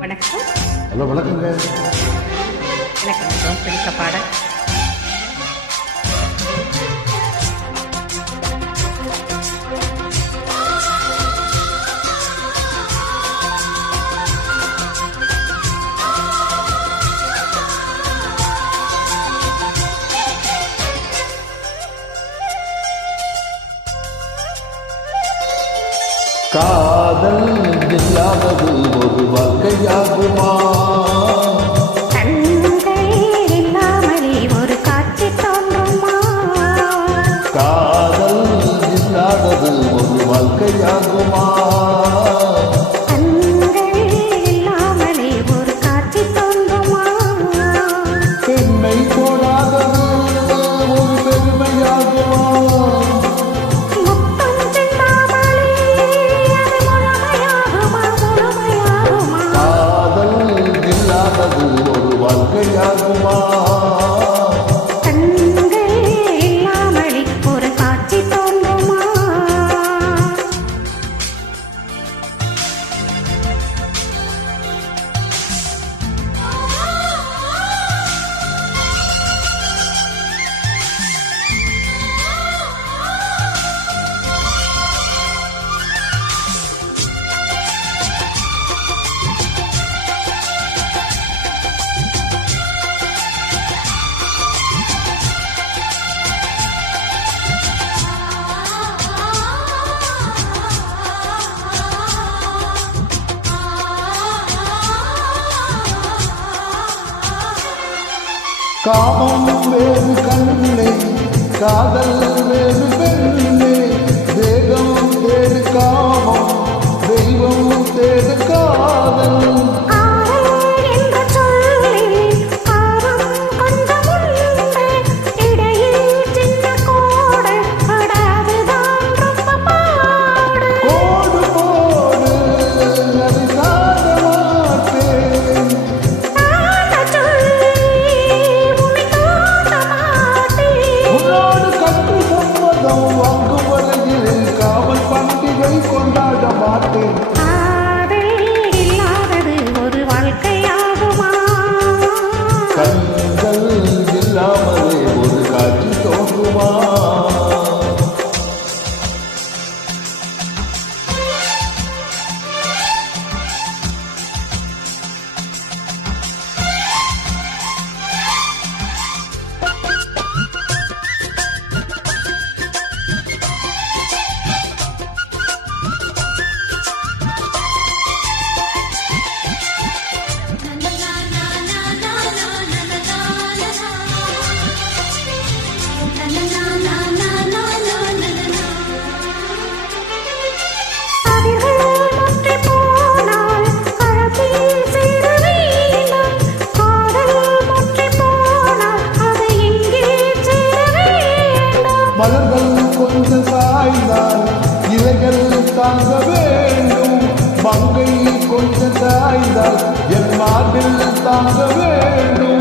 வணக்கம். ஹலோ, வணக்கங்க. எனக்கு மிகவும் பிடித்த பாடல். காதல் இல்லாதது ஒரு வாழ்க்கையாகுமா? கண்கள் இல்லாமலே ஒரு காட்சி தோன்றுமா? காதல் இல்லாதது ஒரு வாழ்க்கையாகுமா? கண்கள் இல்லாமலே ஒரு காட்சி தோன்றுமா? பெண்ணை போடாதது ஒரு பெருமையாகுமா? முத்தம் சிந்தாமலே அது முழுமையாகுமா? முழுமையாகுமா? காதல் இல்லாதது ஒரு வாழ்க்கையாகுமா? கண்கள் இல்லாமலே ஒரு காட்சி தோன்றுமா? காமம் வேறு கண்ணிலே, காதல் வேறு பெண்ணிலே, தேகம் தேடு காமம், தெய்வம் தேடு காதல். கோடு போடு, அதை சாத மாட்டேன். உன்னோடு கற்று சம்மதம் வாங்கும் வரையில் காவல் பண்டிகை கொண்டாட மாட்டேன். கண்கள் இல்லாமலே ஒரு காட்சி தோன்றுமா? மலர்கள் கொஞ்சம் சாய்ந்தால் இலைகள் தாங்க வேண்டும். மங்கை கொஞ்சம் சாய்ந்தால் என் மார்பில் தாங்க வேண்டும்.